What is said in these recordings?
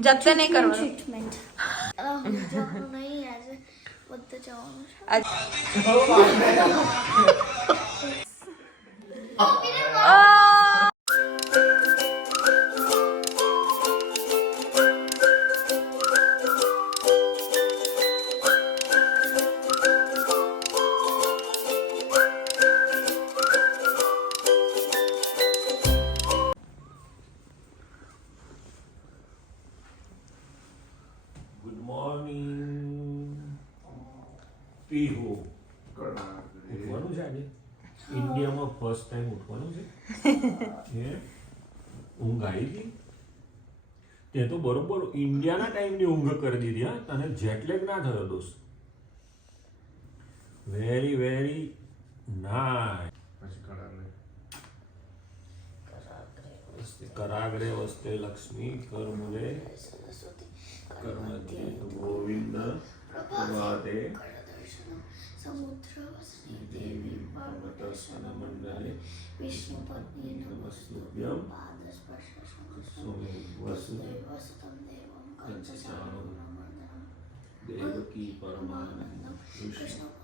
જાતે નહીં કરવાનું ટ્રીટમેન્ટ જવાનું નહીં આજે બધું જવાનું ગુડ મોર્નિંગ પીહુ ઉઠવાનું છે આજે ઇન્ડિયામાં ફર્સ્ટ ટાઈમ ઉઠવાનું છે હે ઊંઘ આવી હતી તે તો બરોબર ઇન્ડિયાના ટાઈમની ઊંઘ કરી દીધી હા તને જેટલેગ ના થયો દોસ્ત વેરી વેરી નાઇસ કરાગ્રે વસ્તે લક્ષ્મી કરમુરે કર્મધ્યે ગોવિંદ પ્રભાતે સમુદ્ર વસની દેવી પર્વતોષણ મંડલે વિષ્ણુ પત્ની નમસ્તુભ્યમ પાદ સ્પર્શ વસુદેવસુતમ દેવમ કંચચાણુર નમઃ દેવકી પરમાનંદમ કૃષ્ણ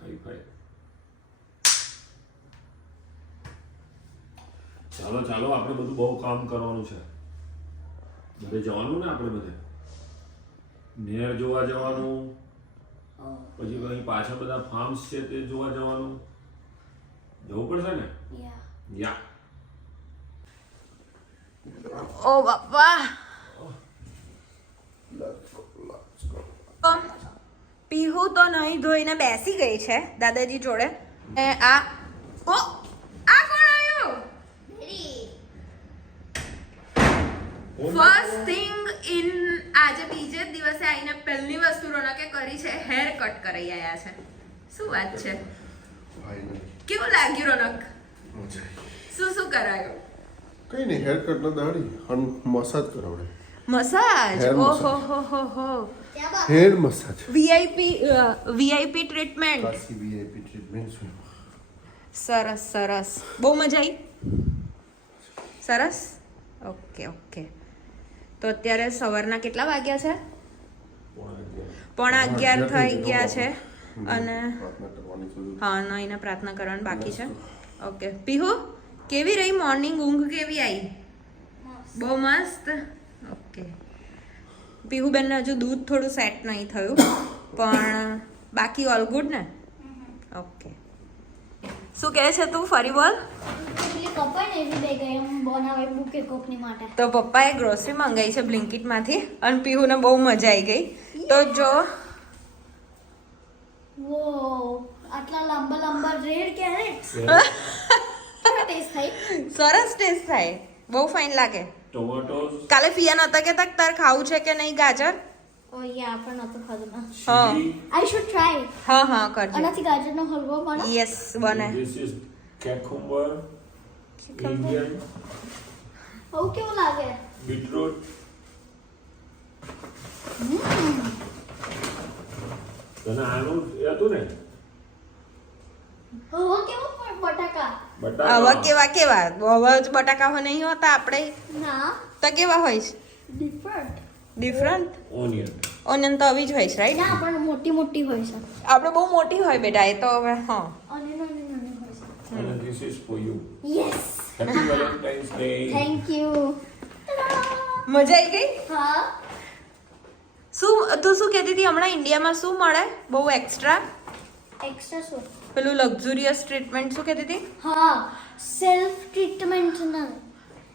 હાઈ ફાઈ ચાલો ચાલો આપણે બધું બહુ કામ કરવાનું છે બધે જવાનું ને આપણે બધે નેર જોવા જવાનું પછી અહીં પાછળ બધા ફાર્મ્સ છે તે જોવા જવાનું જવું પડશે ને યા ઓ બાપા પીહુ તો નહીં ધોઈને બેસી ગઈ છે દાદાજી જોડે એ આ ઓ આ કોણ આવ્યું ફર્સ્ટ થિંગ ઇન આજે બીજે જ દિવસે આવીને પહેલી વસ્તુ રોનકે કરી છે હેર કટ કરાઈ આવ્યા છે શું વાત છે કેવું લાગ્યું રોનક શું શું કરાયું કઈ નહીં હેર કટ ન દાડી અને મસાજ કરાવડે મસાજ Hair ઓહો હો હો હો hair massage VIP treatment Kashi VIP treatment છે સરસ સરસ બહુ મજા આવી સરસ ઓકે ઓકે તો અત્યારે સવારના કેટલા વાગ્યા છે 11:30 થઈ ગયા છે અને પ્રાર્થના કરવાની છે હા નહીં પ્રાર્થના કરવાની બાકી છે ઓકે પીહુ કેવી રહી મોર્નિંગ ઊંઘ કેવી આવી બહુ મસ્ત ઓકે પીહુબેનને હજુ દૂધ થોડું સેટ નહીં થયું પણ બાકી ઓલ ગુડ ને ઓકે શું કહે છે તું ફરી બોલ પેલી કપાય ને એવી બે ગઈ એમ બનાવે બુકે કોકની માટે તો પપ્પાએ ગ્રોસરી મંગાવી છે બ્લિંકિટમાંથી અને પીહુને બહુ મજા આવી ગઈ તો જો વો આટલા લાંબા લાંબા રેડ કેરેટ્સ કેવો ટેસ્ટ થાય સરસ ટેસ્ટ થાય બહુ ફાઇન લાગે ટોમેટોસ કાલે પિયા નતા કે તાર ખાવું છે કે નહીં ગાજર ઓ યા પણ નતો ખાધું ના હા આઈ શુડ ટ્રાય હા હા કરજો આનાથી ગાજરનો હલવો બને યસ બને ધીસ ઇઝ cucumber Indian ઓ કેવું લાગે beetroot તને આનું એ હતું ને ઓ કેવું બટાકા બટાકા આવા કેવા કેવા હવે જ બટાકા હોય નહીં હોતા આપણે ના તો કેવા હોય છે ડિફરન્ટ ડિફરન્ટ ઓનિયન ઓનિયન તો આવી જ હોય છે રાઈટ ના પણ મોટી મોટી હોય છે આપણે બહુ મોટી હોય બેટા એ તો હવે હા અને નાની નાની હોય છે અને this is for you yes happy valentine's day thank you મજા આવી ગઈ હા શું તું શું કહેતી હતી હમણાં ઇન્ડિયામાં શું મળે બહુ એક્સ્ટ્રા એક્સ્ટ્રા શું પેલું લક્ઝુરિયસ ટ્રીટમેન્ટ શું કહેતી હતી હા સેલ્ફ ટ્રીટમેન્ટ ના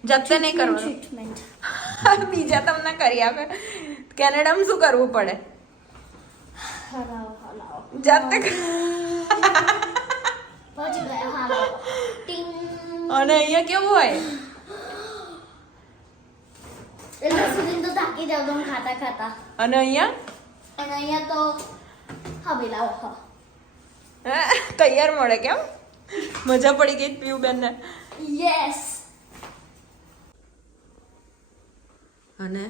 જાતે નહીં કરવાનું ટ્રીટમેન્ટ બીજા તમને કરી આપે કેનેડામાં શું કરવું પડે હલાવો જાતે પહોંચી ગયા હલાવો ટીંગ અને અહીંયા કેવું હોય એટલે સુધી તો થાકી જાવ તમે ખાતા ખાતા અને અહીંયા અને અહીંયા તો હા બેલાવો હા તૈયાર મળે કેમ મજા પડી ગઈ પીયુ બેન ને યસ અને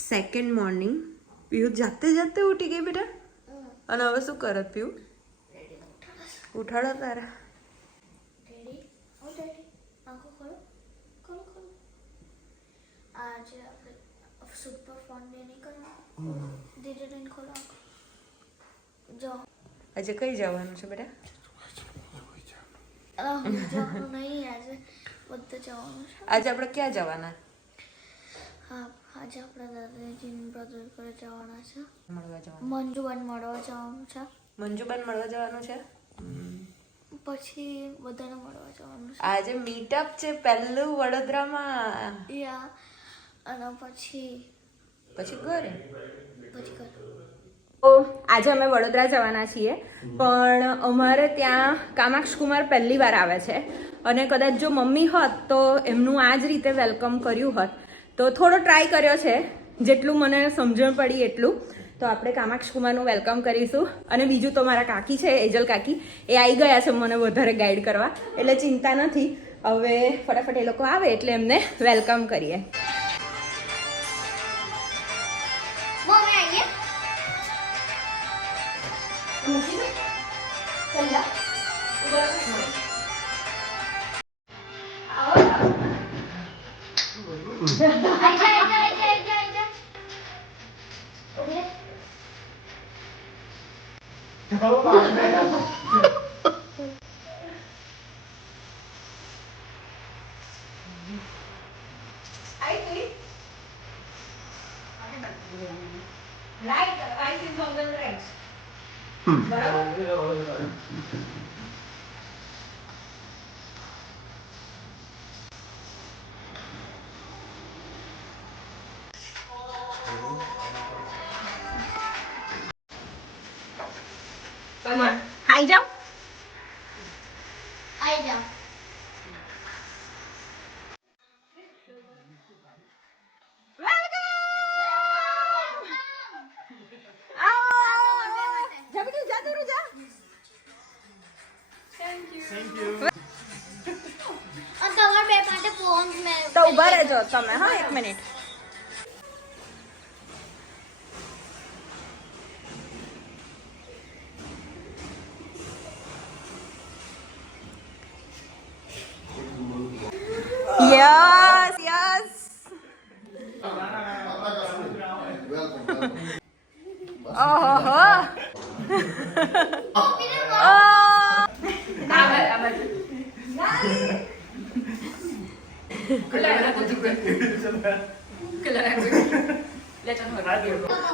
સેકન્ડ મોર્નિંગ પીયુ જાતે જાતે ઉઠી ગઈ બેટા અને હવે શું કરત પીયુ ઉઠાડો તારા. ડેડી ઓ ડેડી આંખો ખોલો ખોલો ખોલો. આજે આપણે સુપર ફોન ડે નહીં કરવાનો. ધીરે ધીરે ખોલો આંખો. જો આજે કઈ જવાનું છે બેટા? જવાનું નહીં આજે બધું જવાનું છે. આજે આપણે ક્યાં જવાના? હા આજે આપણા દાદાજીની બ્રધર પર જવાના છે. મળવા જવાનું. મંજુબન મળવા જવાનું છે. મંજુબેન મળવા જવાનું છે. પછી બધાને મળવા જવાનું છે. આજે મીટઅપ છે પહેલું વડોદરામાં. યા અને પછી ઘરે. તો આજે અમે વડોદરા જવાના છીએ, પણ અમારે ત્યાં કામાક્ષ કુમાર પહેલી વાર આવે છે અને કદાચ જો મમ્મી હોત તો એમનું આ જ રીતે વેલકમ કર્યું હોત. તો થોડો ટ્રાય કર્યો છે, જેટલું મને સમજણ પડી એટલું. તો આપણે કામાક્ષ કુમારનું વેલકમ કરીશું. અને બીજું તો મારા કાકી છે, એજલ કાકી, એ આવી ગયા છે મને વધારે ગાઈડ કરવા, એટલે ચિંતા નથી. હવે ફટાફટ એ લોકો આવે એટલે એમને વેલકમ કરીએ. મમ્મી આવીએ. આઈ જાઓ. આઈ જાઓ. અને તમારા બે માટે ફોન મેં તો ઉભા રહેજો તમે, હા, 1 મિનિટ. Yes yes. ઓહો.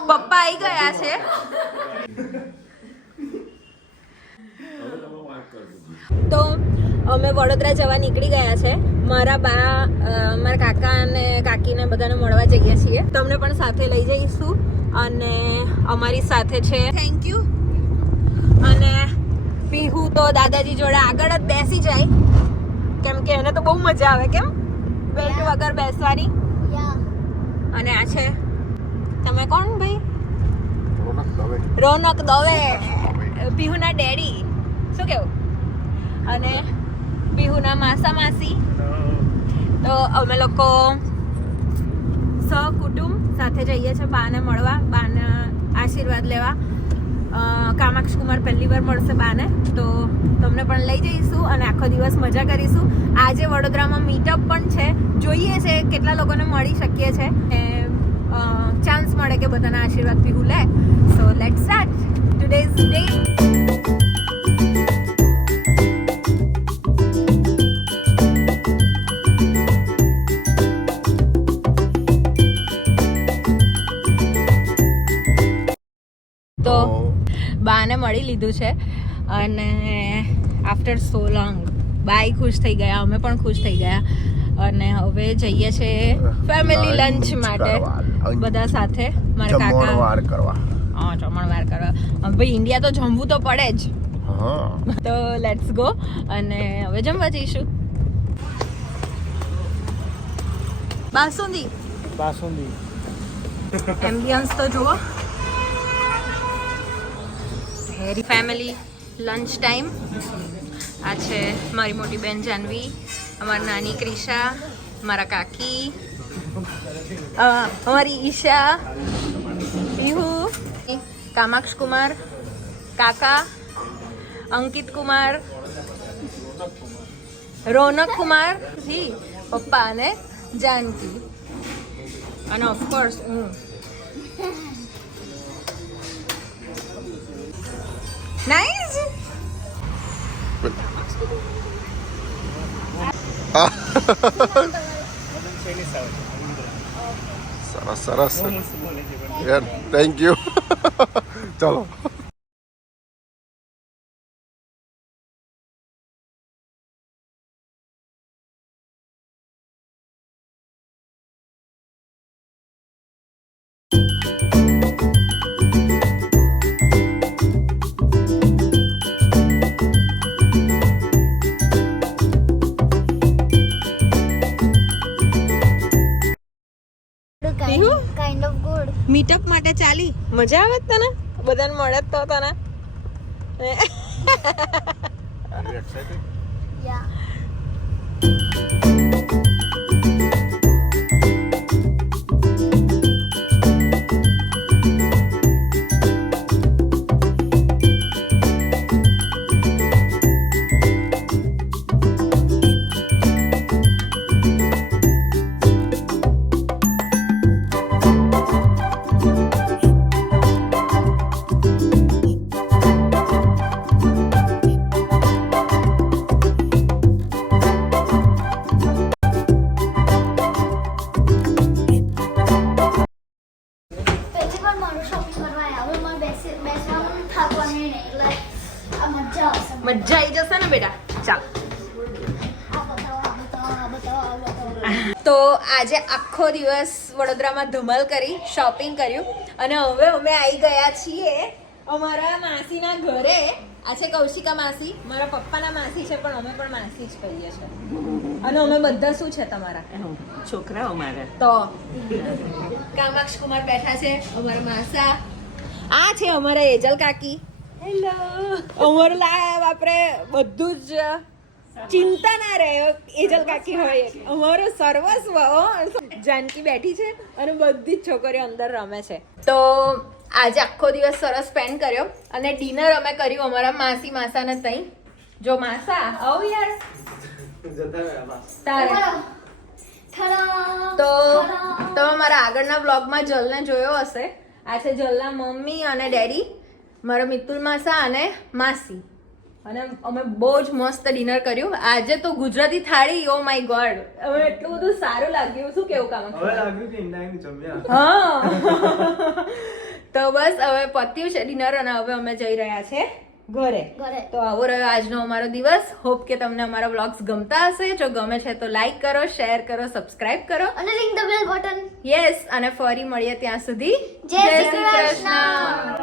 પપ્પા આવી ગયા છે. તો અમે વડોદરા જવા નીકળી ગયા છે. મારા બા, મારા કાકા અને કાકીને બધાને મળવા જઈએ છીએ. તમને પણ સાથે લઈ જઈશું. અને અમારી સાથે છે થેન્ક યુ. અને પીહુ તો દાદાજી જોડે આગળ જ બેસી જાય, કેમ કે એને તો બહુ મજા આવે. કેમ બેલ્ટ વગર બેસવાની. અને આ છે, તમે કોણ ભાઈ? રોનક દવે, પીહુના ડેડી. શું કેવું? અને પીહુના માસા માસી. તો અમે લોકો સહકુટુંબ સાથે જઈએ છીએ બાને મળવા, બાને આશીર્વાદ લેવા. કામાક્ષ કુમાર પહેલી વાર મળશે બાને, તો તમને પણ લઈ જઈશું અને આખો દિવસ મજા કરીશું. આજે વડોદરામાં મીટઅપ પણ છે, જોઈએ છે કેટલા લોકોને મળી શકીએ છે. ચાન્સ મળે કે બધાના આશીર્વાદ પીહુ લે. So let's start today's day. તો બાને મળી લીધું છે અને આફ્ટર સો લોંગ બાય ખુશ થઈ ગયા, અમે પણ ખુશ થઈ ગયા. અને હવે જઈએ છે ફેમિલી લંચ માટે બધા સાથે. મારા કાકા જમણવાર કરવા. હા, જમણવાર કરવા. ભાઈ ઇન્ડિયા તો જમવું તો પડે જ. તો લેટ્સ ગો. અને હવે જમવા જઈશું. બાસુંદી એમ્બિયન્સ તો જુઓ. હેરી ફેમિલી લંચ ટાઈમ. આ છે મારી મોટી બેન જાનવી, અમારી નાની ક્રિશા, મારા કાકી, અમારી ઈશા, પીહુ, કામાક્ષ કુમાર, કાકા અંકિત કુમાર, રોનક કુમાર જી, પપ્પા અને જાનકી, અને ઓફકોર્સ હું. નાઈસ. સરસ સરસ યાર, થેન્ક યુ. ચાલો. Pihu? Kind of good. Meetup માટે ચાલી મજા આવે જ તને? બધાને મળે જ તો તને. યા. પહેલી વાર મારું શોપિંગ કરવા આવ્યા. હવે મારે બેસવાનું થાકવાનું નહીં, એટલે આ મજા આવશે. મજા આવી જશે ને બેટા. ચાલ. આ બતાવો, આ બતાવો, આ બતાવો, આ બતાવો. તો આજે આખો દિવસ વડોદરામાં ધમાલ કરી, શોપિંગ કર્યું, અને હવે અમે આવી ગયા છીએ અમારા માસીના ઘરે. આ છે કૌશિકા માસી, મારા પપ્પાના માસી છે, પણ અમે પણ માસી જ કહીએ છીએ. અને અમે બધા શું છે તમારા છોકરાઓ મારા. તો કામાક્ષ કુમાર બેઠા છે, અમારા માસા. આ છે અમારા એજલ કાકી. હેલો. અમારું બાપરે બધું જ ચિંતા ના રહે, એજલ કાકી હોય અમારો સર્વસ્વ. જાનકી બેઠી છે અને બધી જ છોકરીઓ અંદર રમે છે. તો આજે આખો દિવસ સરસ સ્પેન્ડ કર્યો, અને ડિનર અમે કર્યું અમારા માસી માસાને તઈ. જો માસા આવ યાર તારે. ઠાડા. તો તમે મારા આગળના બ્લોગમાં જલને જોયો હશે. આ છે જલના મમ્મી અને ડેડી, મારા મિતુલ માસા અને માસી. અને અમે બહુ જ મસ્ત ડિનર કર્યું આજે. તો ગુજરાતી થાળી, ઓ માય ગોડ, હવે એટલું બધું સારું લાગ્યું. શું કેવું કામ? હવે લાગ્યું કે ઇન્ડિયાની જમ્યા. હા. તો બસ હવે પત્યું છે ડિનર, અને હવે અમે જઈ રહ્યા છે ઘરે. ઘરે. તો આવો રહ્યો આજનો અમારો દિવસ. હોપ કે તમને અમારા વ્લોગ્સ ગમતા હશે. જો ગમે છે તો લાઈક કરો, શેર કરો, સબસ્ક્રાઇબ કરો, અને ring the bell button. Yes. અને ફરી મળીએ ત્યાં સુધી જય શ્રી કૃષ્ણ.